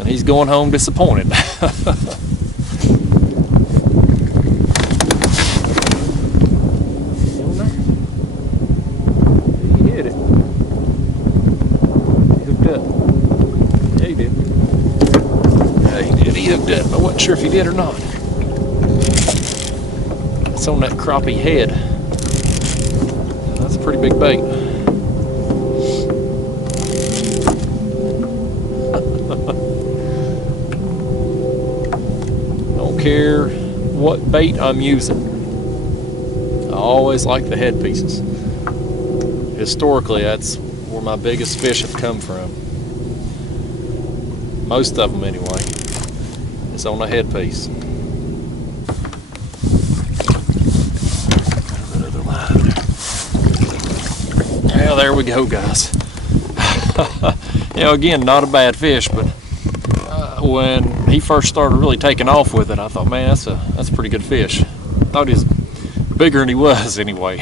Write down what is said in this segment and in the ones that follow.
and he's going home disappointed. He hit it. He hooked up. Yeah, he did. Yeah, he did. He hooked up. I wasn't sure if he did or not. It's on that crappie head. That's a pretty big bait. Don't care what bait I'm using. I always like the head pieces. Historically, that's where my biggest fish have come from. Most of them anyway. It's on a head piece. Well, there we go, guys. You know, again, not a bad fish, but when he first started really taking off with it, I thought, man, that's a pretty good fish. Thought he was bigger than he was anyway.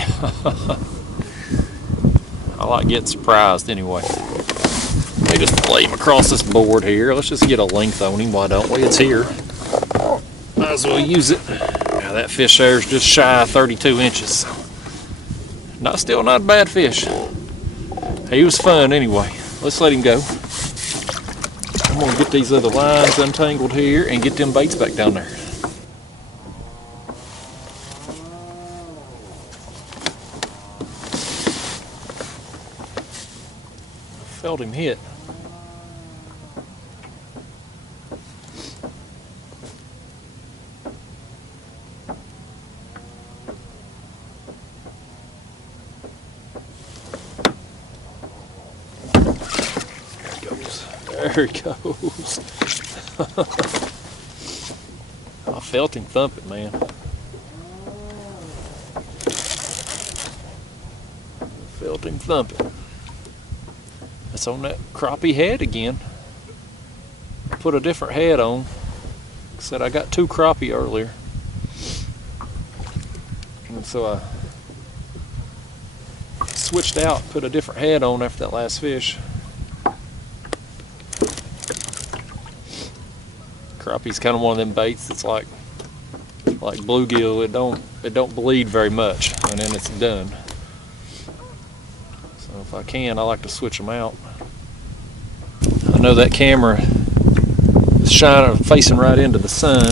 I like getting surprised anyway. Let me just lay him across this board here. Let's just get a length on him. Why don't we? It's here. Might as well use it. Now, that fish there is just shy of 32 inches. So still not a bad fish. He was fun anyway. Let's let him go. I'm gonna get these other lines untangled here and get them baits back down there. Felt him hit. There he goes. I felt him thump it, man. Felt him thump it. It's on that crappie head again. Put a different head on. Said I got 2 crappie earlier. And so I switched out, put a different head on after that last fish. Crappie's kind of one of them baits that's like bluegill. It don't bleed very much, and then it's done. So if I can, I like to switch them out. I know that camera is facing right into the sun.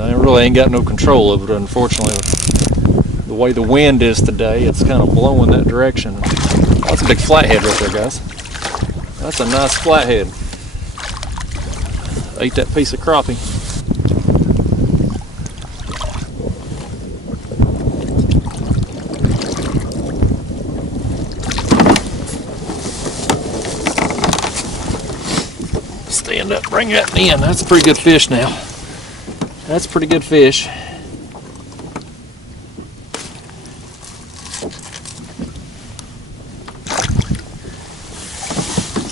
I really ain't got no control of it, unfortunately. The way the wind is today, it's kind of blowing that direction. That's a big flathead right there, guys. That's a nice flathead. Ate that piece of crappie. Stand up, bring that in. That's a pretty good fish now. That's a pretty good fish.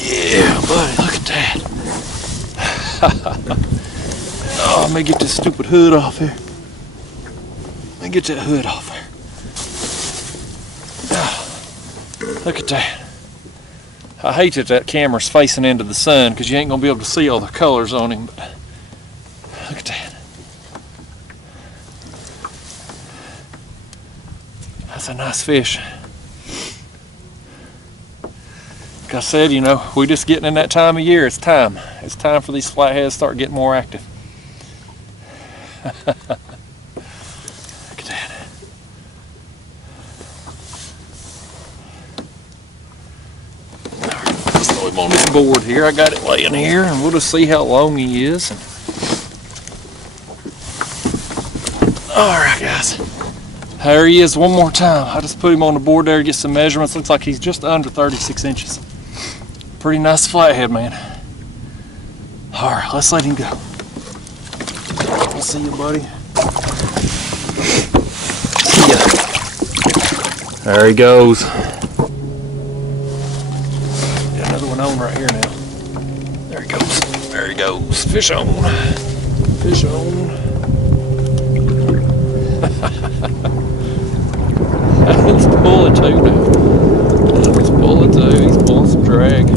Yeah, buddy, look at that. Oh, let me get this stupid hood off here. Let me get that hood off here. Oh, look at that. I hate that camera's facing into the sun because you ain't gonna be able to see all the colors on him, but look at that. That's a nice fish. Like I said, you know, we're just getting in that time of year. It's time. It's time for these flatheads to start getting more active. Look at that. Alright, let's throw him on this board here. I got it laying here, and we'll just see how long he is. Alright, guys. There he is one more time. I just put him on the board there to get some measurements. Looks like he's just under 36 inches. Pretty nice flathead, man. Alright, let's let him go. I'll see you, buddy. See ya. There he goes. Got another one on right here now. There he goes. There he goes. Fish on. Fish on. He's pulling too now. He's pulling too. He's pulling some drag.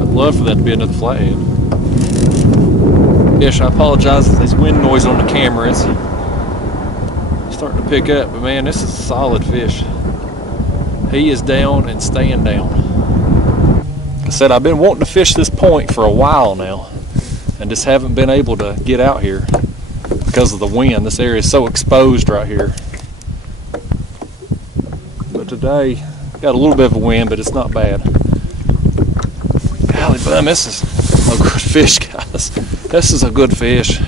I'd love for that to be another flathead. Fish, I apologize if there's wind noise on the camera. It's starting to pick up, but man, this is a solid fish. He is down and staying down. Like I said, I've been wanting to fish this point for a while now and just haven't been able to get out here because of the wind. This area is so exposed right here. But today, got a little bit of a wind, but it's not bad. Golly bum, this is a good fish, guys. This is a good fish.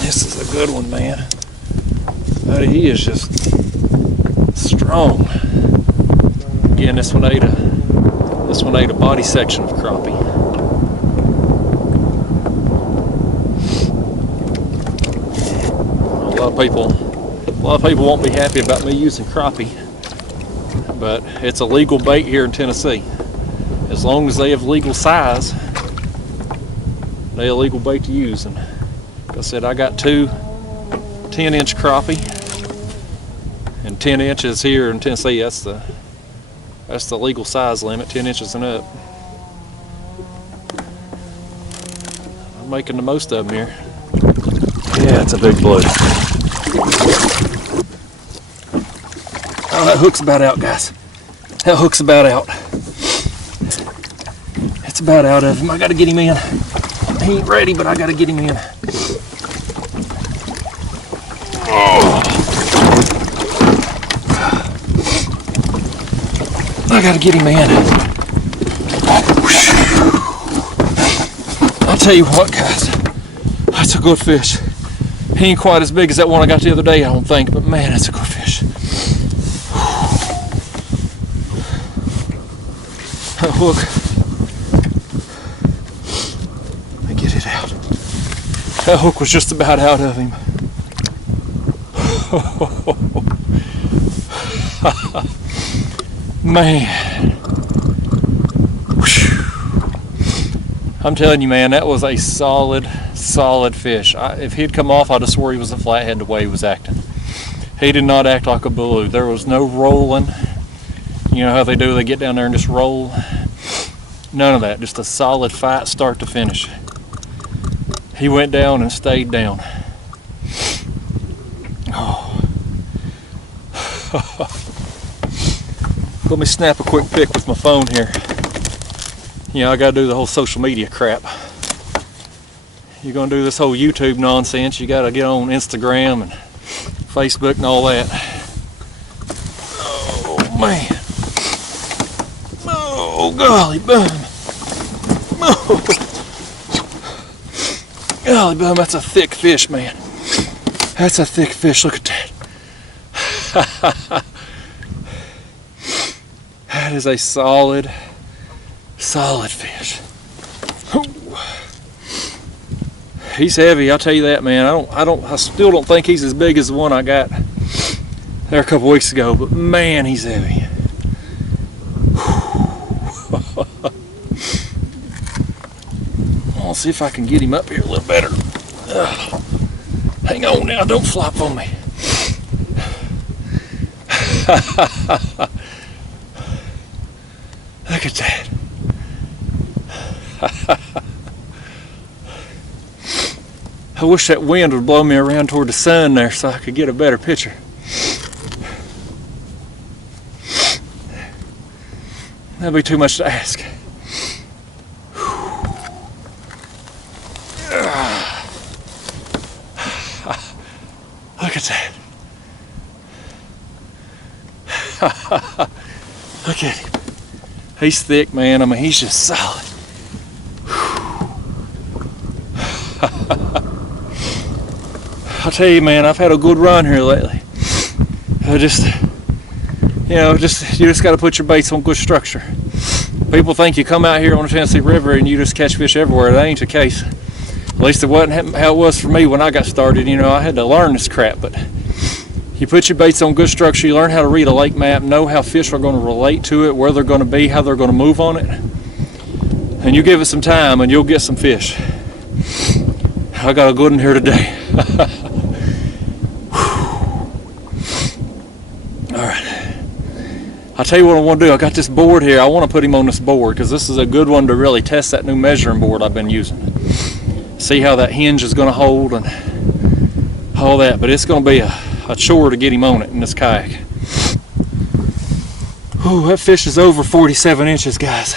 This is a good one, man. Buddy, he is just strong. Again, this one ate a body section of crappie. A lot of people won't be happy about me using crappie, but it's a legal bait here in Tennessee. As long as they have legal size, they're a legal bait to use. And like I said, I got two 10-inch crappie, and 10 inches here in Tennessee, that's the legal size limit, 10 inches and up. I'm making the most of them here. Yeah, it's a big blue. Oh, that hook's about out, guys. That hook's about out. It's about out of him. I gotta get him in. He ain't ready, but I gotta get him in. I gotta get him in. I'll tell you what, guys, that's a good fish. He ain't quite as big as that one I got the other day, I don't think, but man, that's a good fish. That hook, let me get it out. That hook was just about out of him. Man, I'm telling you, man, that was a solid fish. If he'd come off, I'd have swore he was a flathead the way he was acting. He did not act like a blue. There was no rolling. You know how they do, they get down there and just roll. None of that, just a solid fight start to finish. He went down and stayed down. Oh. Let me snap a quick pic with my phone here. You know, I gotta do the whole social media crap. You're gonna do this whole YouTube nonsense, you gotta get on Instagram and Facebook and all that. Oh man. Oh golly bum. Oh. Golly bum, that's a thick fish, man. That's a thick fish, look at that. That is a solid fish. Ooh. He's heavy, I'll tell you that, man. I still don't think he's as big as the one I got there a couple weeks ago, but man, he's heavy. I'll see if I can get him up here a little better. Hang on now, don't flop on me. Look at that. I wish that wind would blow me around toward the sun there so I could get a better picture. That'd be too much to ask. Look at that. Look at him. He's thick, man. I mean, he's just solid. I'll tell you, man, I've had a good run here lately. You just got to put your baits on good structure. People think you come out here on the Tennessee River and you just catch fish everywhere. That ain't the case. At least it wasn't how it was for me when I got started. You know, I had to learn this crap, but you put your baits on good structure, you learn how to read a lake map, know how fish are going to relate to it, where they're going to be, how they're going to move on it, and you give it some time and you'll get some fish. I got a good one here today. I'll tell you what I want to do. I got this board here. I want to put him on this board because this is a good one to really test that new measuring board I've been using. See how that hinge is going to hold and all that. But it's going to be a chore to get him on it in this kayak. Ooh, that fish is over 47 inches, guys.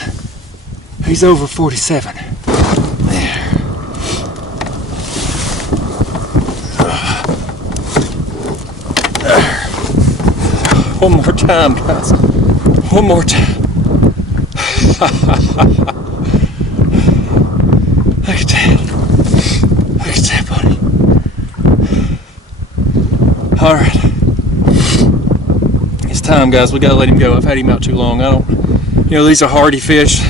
He's over 47. There. One more time, guys. One more time. Look at that. Look at that, buddy. All right. It's time, guys. We gotta let him go. I've had him out too long. These are hardy fish,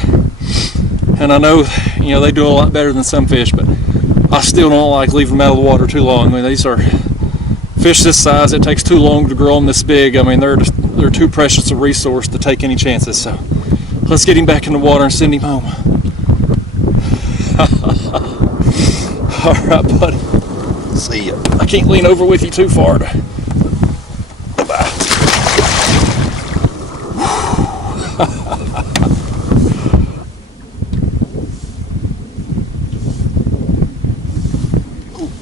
and I know, they do a lot better than some fish, but I still don't like leaving them out of the water too long. I mean, these are fish this size. It takes too long to grow them this big. I mean, they're too precious a resource to take any chances. So let's get him back in the water and send him home. All right, buddy. See ya. I can't lean over with you too far. Bye.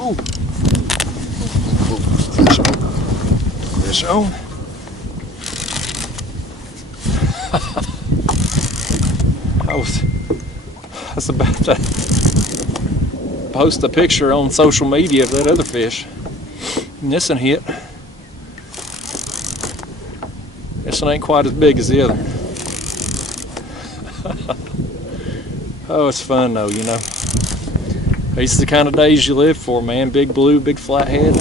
Ooh. Fish on. I was about to post a picture on social media of that other fish. And this one hit. This one ain't quite as big as the other. Oh, it's fun though, These are the kind of days you live for, man. Big blue, big flathead.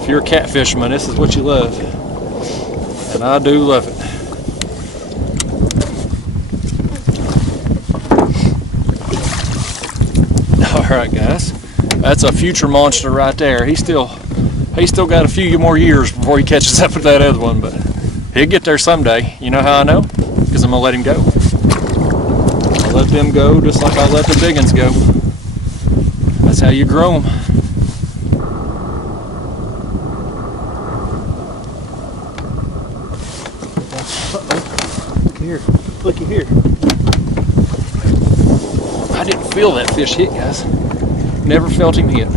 If you're a catfisherman, this is what you love. And I do love it. Alright, guys. That's a future monster right there. He's still got a few more years before he catches up with that other one, but he'll get there someday. You know how I know? Because I'm going to let him go. I'll let them go just like I let the big ones go. That's how you grow them. Here, looky here. I didn't feel that fish hit, guys. Never felt him hit.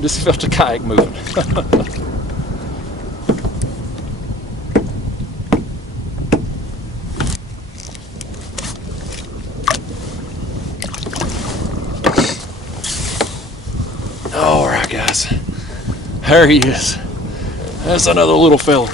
Just felt the kayak moving. All right, guys. There he is. That's another little fella.